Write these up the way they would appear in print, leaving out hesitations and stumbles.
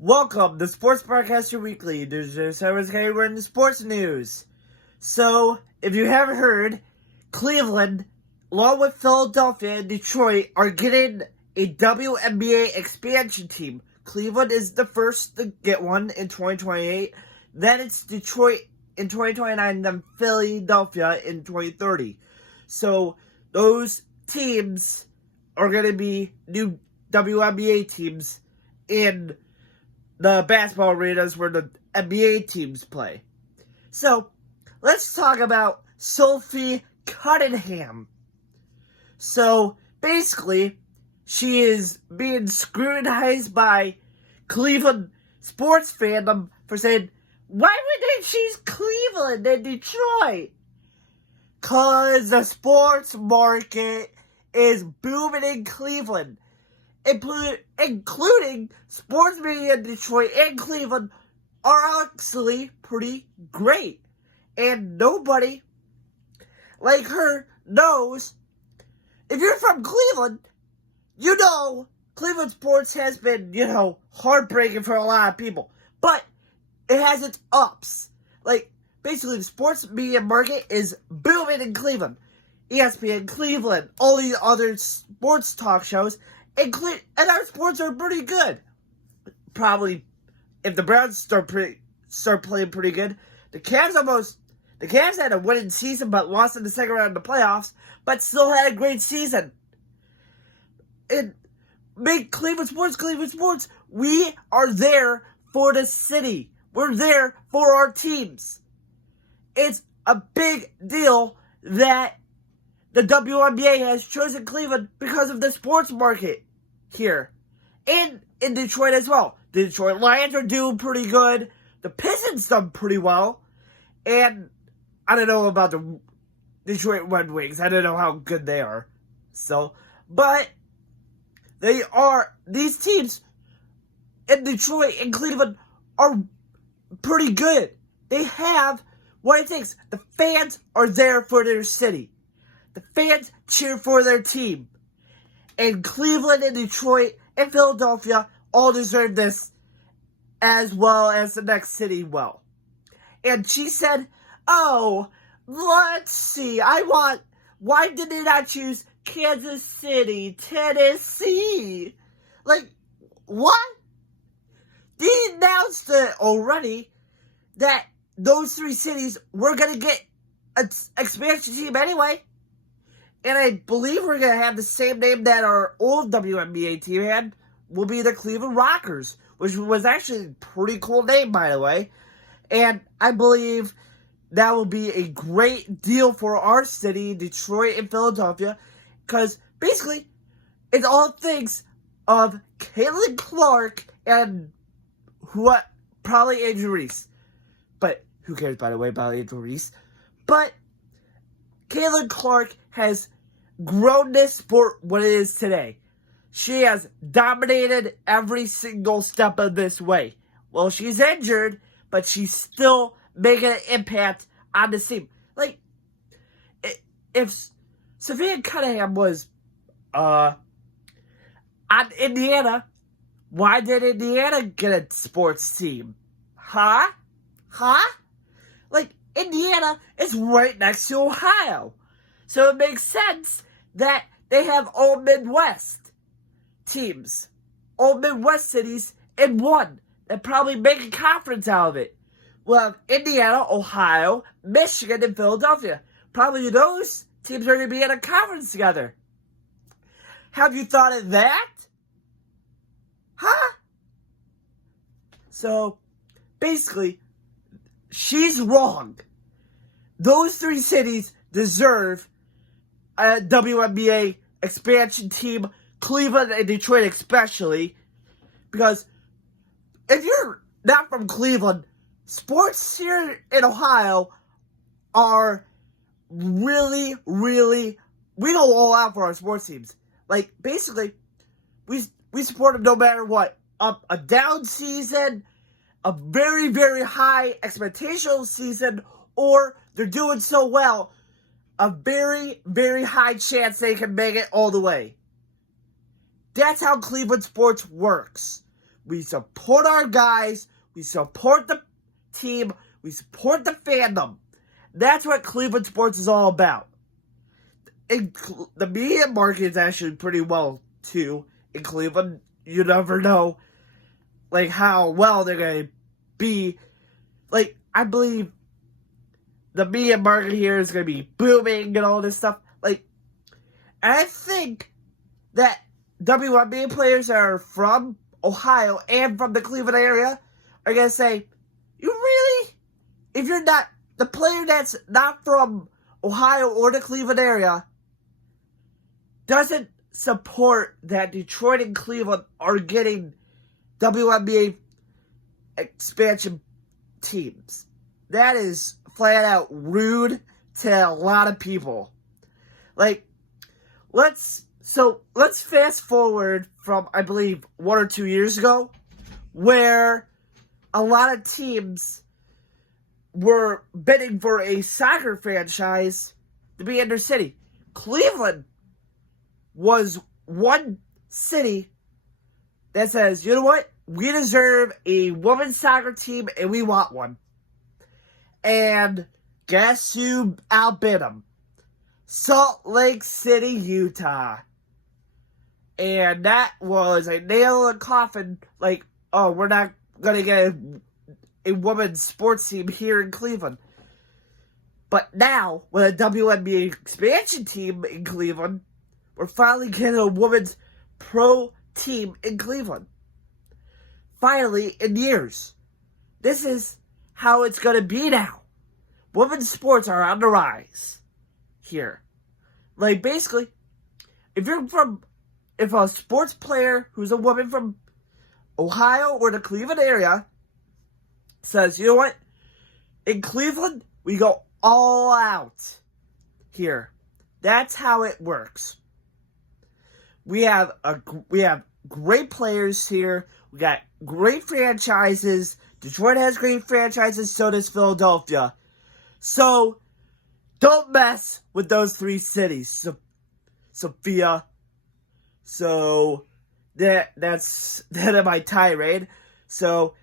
Welcome to Sports Broadcaster Weekly. There's your service guy. We're in the sports news. So, if you haven't heard, Cleveland, along with Philadelphia and Detroit, are getting a WNBA expansion team. Cleveland is the first to get one in 2028. Then it's Detroit in 2029, then Philadelphia in 2030. So, those teams are going to be new WNBA teams in the basketball arenas where the NBA teams play. So, let's talk about Sophie Cunningham. So, basically, she is being scrutinized by Cleveland sports fandom for saying, why would they choose Cleveland and Detroit? Because the sports market is booming in Cleveland. Including sports media in Detroit and Cleveland are actually pretty great. And nobody like her knows. If you're from Cleveland, you know Cleveland sports has been, heartbreaking for a lot of people. But it has its ups. Like, basically, the sports media market is booming in Cleveland. ESPN Cleveland, all these other sports talk shows, and our sports are pretty good. Probably, if the Browns start playing pretty good, the Cavs had a winning season, but lost in the second round of the playoffs, but still had a great season. And make Cleveland sports. We are there for the city. We're there for our teams. It's a big deal that the WNBA has chosen Cleveland because of the sports market here. And in Detroit as well. The Detroit Lions are doing pretty good. The Pistons done pretty well. And I don't know about the Detroit Red Wings. I don't know how good they are. But these teams in Detroit and Cleveland are pretty good. They have what it takes. The fans are there for their city. The fans cheer for their team. And Cleveland and Detroit and Philadelphia all deserve this as well as the next city will. And she said, let's see. Why did they not choose Kansas City, Tennessee? Like, what? They announced it already that those three cities were going to get an expansion team anyway. And I believe we're going to have the same name that our old WNBA team had, will be the Cleveland Rockers, which was actually a pretty cool name, by the way. And I believe that will be a great deal for our city, Detroit and Philadelphia, because basically, it's all things of Caitlin Clark and probably Angel Reese. But who cares, by the way, about Angel Reese? But Caitlin Clark has grown this sport what it is today. She has dominated every single step of this way. Well, she's injured, but she's still making an impact on the team. Like, if Sophia Cunningham was on Indiana, why did Indiana get a sports team? Huh? Like, Indiana is right next to Ohio. So it makes sense that they have all Midwest teams. All Midwest cities in one. And probably make a conference out of it. We'll have Indiana, Ohio, Michigan, and Philadelphia. Probably those teams are going to be in a conference together. Have you thought of that? Huh? So, basically, she's wrong. Those three cities deserve a WNBA expansion team, Cleveland and Detroit especially, because if you're not from Cleveland, sports here in Ohio are really, we go all out for our sports teams. Like, basically, we support them no matter what. Up a down season, a very, very high expectational season, or they're doing so well, a very, very high chance they can make it all the way. That's how Cleveland sports works. We support our guys. We support the team. We support the fandom. That's what Cleveland sports is all about. And the media market is actually pretty well, too, in Cleveland. You never know, like, how well they're going to be. Like, I believe the media market here is going to be booming and all this stuff. Like, I think that WNBA players that are from Ohio and from the Cleveland area are going to say, you really? If you're not, the player that's not from Ohio or the Cleveland area doesn't support that Detroit and Cleveland are getting WNBA expansion teams. That is flat out rude to a lot of people. Like, let's fast forward from, I believe, 1 or 2 years ago, where a lot of teams were bidding for a soccer franchise to be in their city. Cleveland was one city that says, you know what? We deserve a women's soccer team and we want one. And guess who outbid them? Salt Lake City, Utah. And that was a nail in a coffin. Like, oh, we're not going to get a women's sports team here in Cleveland. But now, with a WNBA expansion team in Cleveland, we're finally getting a women's pro team in Cleveland. Finally, in years. This is how it's going to be now. Women's sports are on the rise here. Like, basically, if a sports player who's a woman from Ohio or the Cleveland area says, you know what? In Cleveland, we go all out here. That's how it works. We have great players here. We got great franchises. Detroit has great franchises. So does Philadelphia. So don't mess with those three cities, Sophia. So that's the end of my tirade. So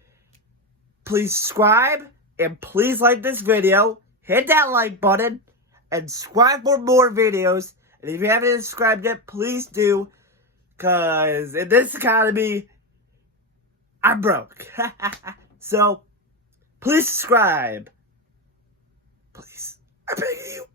please subscribe and please like this video. Hit that like button and subscribe for more videos. And if you haven't subscribed yet, please do. Because in this economy, I'm broke. So please subscribe. Please. I'm begging you.